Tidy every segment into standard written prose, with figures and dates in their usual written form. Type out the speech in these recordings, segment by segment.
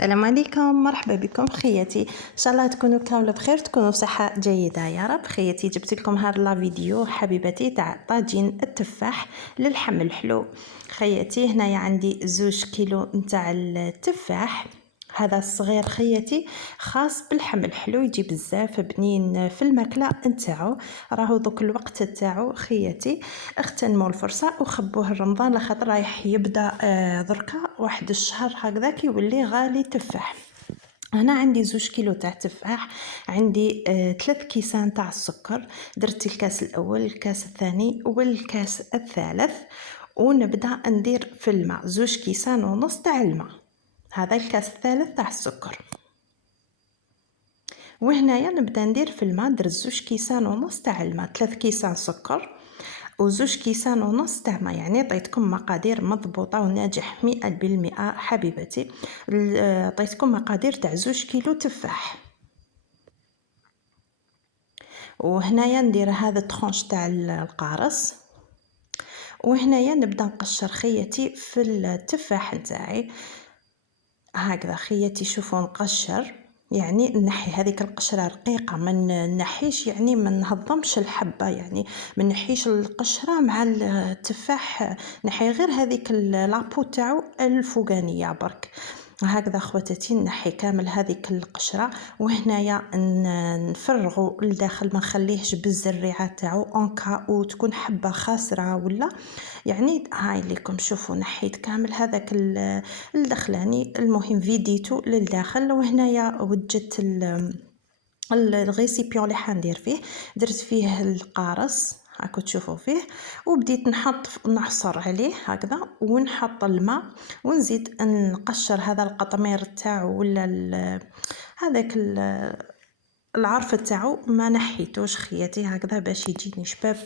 السلام عليكم، مرحبا بكم خياتي. ان شاء الله تكونوا كامله بخير، تكونوا بصحه جيده يا رب. خياتي جبت لكم هذا لا فيديو حبيبتي تاع طاجين التفاح للحم الحلو. خياتي هنايا عندي 2 كيلو نتاع التفاح، هذا الصغير خياتي خاص بالحم الحلو، يجي بزاف بنين في الماكله نتاعو. راهو دوك الوقت تاعو خياتي اغتنموا الفرصه وخبوه رمضان، لخاطر رايح يبدا دركا واحد الشهر هكذاك يولي غالي التفاح. هنا عندي 2 كيلو تاع تفاح، عندي 3 كيسان تاع السكر، درت الكاس الاول الكاس الثاني والكاس الثالث، ونبدا ندير في الماء 2 كيسان ونص تاع الماء. هذا الكاس الثالث تاع السكر، وهنايا نبدا ندير في الماء. درت 2 كيسان ونص تاع الماء، 3 كيسان سكر و2 كيسان ونص تاع ماء، يعني عطيتكم مقادير مضبوطه وناجح 100% حبيبتي. عطيتكم مقادير تاع 2 كيلو تفاح. وهنايا ندير هذا الطرونش تاع القارص، وهنايا نبدا نقشر خياتي في التفاح نتاعي هكذا. خياتي شوفوا نقشر، يعني نحي هذيك القشره رقيقه، من نحيش يعني ما نهضمش الحبه، يعني ما نحيش القشره مع التفاح، نحي غير هذيك لابو تاعو الفوقانيه برك هكذا. خواتاتي نحي كامل هذيك القشره، وهنايا نفرغوا لداخل، ما نخليهش بالزريعه تاعو اونكا وتكون حبه خاسره ولا، يعني هاي ليكم شوفوا نحيت كامل هذاك الدخلاني، المهم فيديتو للداخل. وهنايا وجدت الغيسيبيون اللي حندير فيه، درت فيه القارص هاكو تشوفوا فيه، وبديت نعصر عليه هكذا، ونحط الماء ونزيد نقشر هذا القطمير تاعو ولا هذاك العرف تاعو ما نحيتوش خياتي هكذا باش يجيني شباب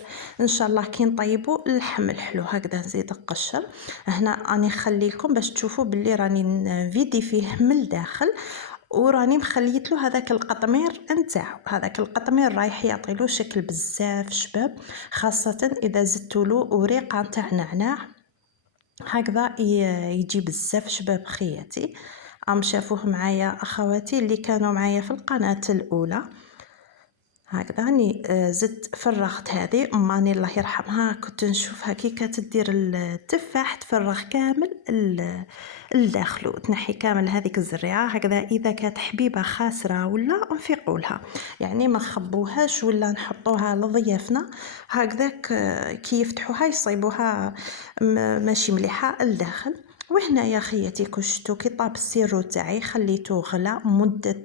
ان شاء الله كي نطيبوا اللحم الحلو. هكذا نزيد نقشر. هنا راني نخلي لكم باش تشوفوا باللي راني نفيدي فيه من الداخل، وراني مخليت له هذاك القطمير نتاعو. هذاك القطمير رايح يعطي له شكل بزاف شباب، خاصه اذا زدتوا له وريقه نتاع نعناع هكذا يجي بزاف شباب خياتي. شافوه معايا اخواتي اللي كانوا معايا في القناه الاولى هكذا. راني زدت فرغت هذه اماني الله يرحمها، كنت نشوفها كي كتدير التفاح تفرغ كامل الداخل وتنحي كامل هذيك الزريعه هكذا. اذا كانت حبيبه خاسره ولا نفيقوا لها، يعني ما نخبوهاش ولا نحطوها لضيافنا هكذاك كي يفتحوها يصيبوها ماشي مليحه الداخل. وهنا يا خياتي كشتو كي طاب السيرو تاعي خليته غلى مده،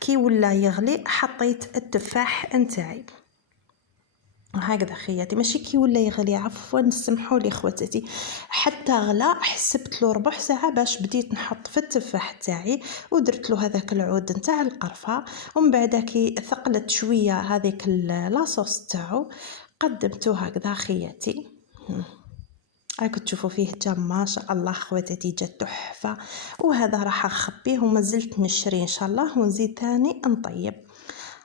كي ولا يغلي حطيت التفاح نتاعي هكذا خياتي، ماشي كي ولا يغلي عفوا سمحوا لي خواتاتي، حتى غلا حسبت له ربع ساعه باش بديت نحط في التفاح تاعي، ودرت له هذاك العود نتاع القرفه. ومن بعد كي ثقلت شويه هذيك لاصوص تاعو قدمته هكذا خياتي. راكم تشوفوا فيه جا ما شاء الله خواتاتي جا تحفه. وهذا راح نخبيه وما زلت نشري ان شاء الله ونزيد ثاني نطيب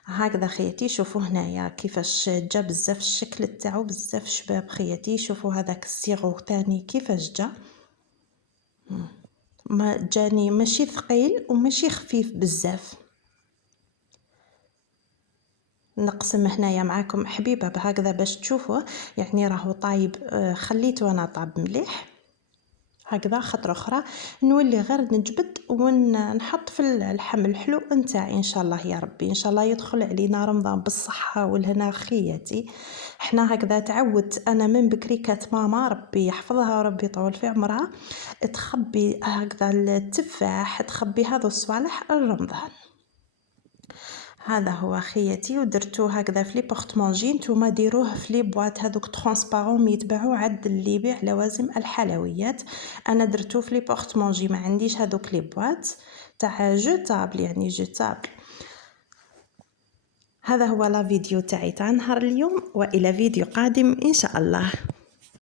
هكذا خياتي. شوفوا هنايا كيفاش جا بزاف الشكل تاعو بزاف شباب خياتي. شوفوا هذاك السيغو ثاني كيفاش جا، ما جاني ماشي ثقيل وماشي خفيف بزاف. نقسم هنايا معاكم حبيبه بهكذا باش تشوفوا، يعني راهو طايب. خليته انا طاب مليح هكذا. خطره اخرى نولي غير نجبد ونحط في اللحم الحلو نتاعي ان شاء الله يا ربي. ان شاء الله يدخل علينا رمضان بالصحه والهنا خياتي. احنا هكذا تعودت انا من بكري، كانت ماما ربي يحفظها وربي يطول في عمرها تخبي هكذا التفاح، تخبي هذا الصوالح الرمضان. هذا هو خياتي، ودرتوه هكذا في لي بورطمونجي. نتوما ديروه في لي بواط هذوك ترانسبارون يتباعوا عند اللي يبيع لوازم الحلويات. انا درتوه في لي بورطمونجي، ما عنديش هذوك لي بواط تاع جوتابل يعني جوتابل. هذا هو لا فيديو تاعي تاع نهار اليوم، والى فيديو قادم ان شاء الله.